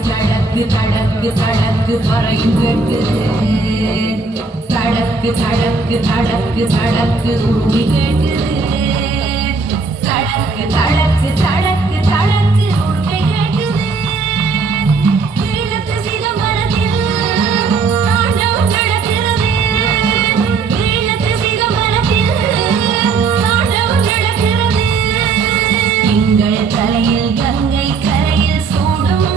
தடக்கு தடக்கு தடக்கு பறையும் கேட்குது தடக்கு தடக்கு தடக்கு தடக்கு உருவி கேட்குது தடக்கு தடக்கு தடக்கு தடக்கு உருவி கேட்குது ஈழத்து சிதம்பரத்தில் தாண்டவம் நடக்கிறது ஈழத்து சிதம்பரத்தில் தாண்டவம் நடக்கிறது எங்கள் தலையில் கங்கை கரையில் சூடும்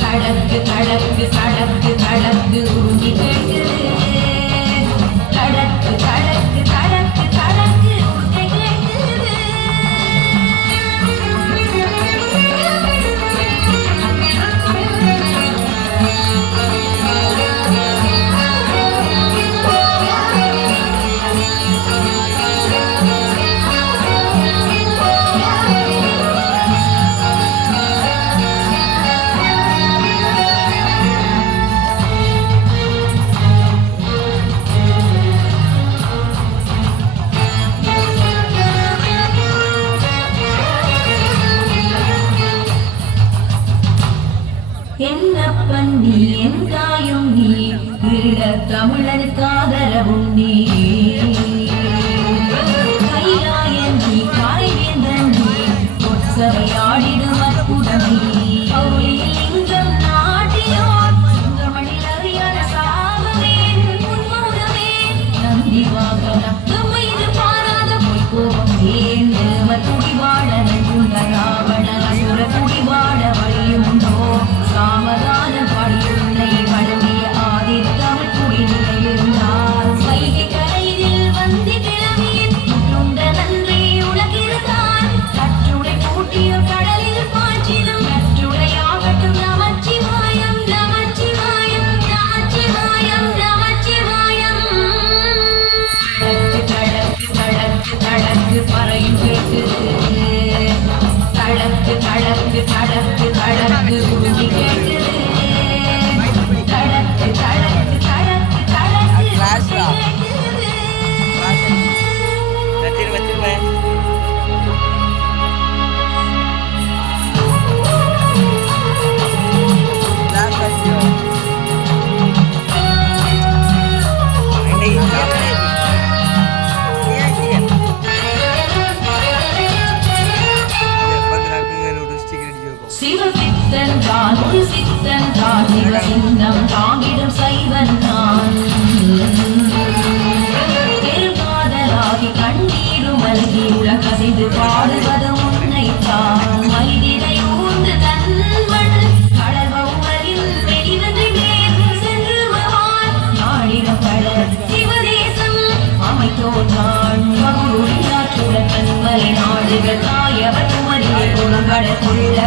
தடக்கு தடக்கு தடக்கு உருகி கேட்குது தடக்கு தடக்கு தடக்கு தடக்கு உருகி கேட்குது என்னப்பன் நீ என் தாயும் நீ ஈழத் தமிழனுக்கு ஆதரவும் நீ கைலாயன் நீ காய்வேந்தன் நீ பொற்சவையாடிடும் அற்புதம் நீ லிங்கம் நாட்டியோர் சிங்கமணில் அறியாத சாபவேன் உன்மௌனமே நந்தி வாகனம் நம்மை இது பாராத பொய்கோபம் ஏன் துடிவாழ நஞ்சுள்ள ராவண அசுர குடிவாழ வழியுண்டோ சாமதான படியுன்னை வழங்கிய ஆதி தமிழ் குடிநிலையிருந்தார் வைகை கரையில் வந்தி கிழமையின் உண்ட நன்றி உலகிருந்தான் கற்றுடை கூட்டிய கடலில் பாய்ச்சிடும் கற்றுடையாகட்டும் நமச்சிவாயம் நமச்சிவாயம் நமச்சிவாயம் நமச்சிவாயம் தடக்கு தடக்கு தடக்கு பறையும் கேட்குது தடக்கு தடக்கு தடக்கு தடக்கு உருகி கேட்குது தடக்கு தடக்கு தடக்கு தடக்கு சிவசித்தன் தான் ஒரு சித்தன் தான் சிவசிந்தம் தாங்கிடும் சைவன் நான் பெருமாதலாகி கண்ணீரும் அருகி உலகசைது பாடுவது உன்னைத்தான் மைதிரை ஊர்ந்து தன்மண் கடல்வரில் வெளிவதை மேல் சென்று வருவான் நாடிடம் கடல் சிவதேசம் அமைத்தோர் நான் மகுருளாற்றுடன் தன்மலை நாடுகள் தாயவர் குமரியை கொடுங்கடற்குள்ள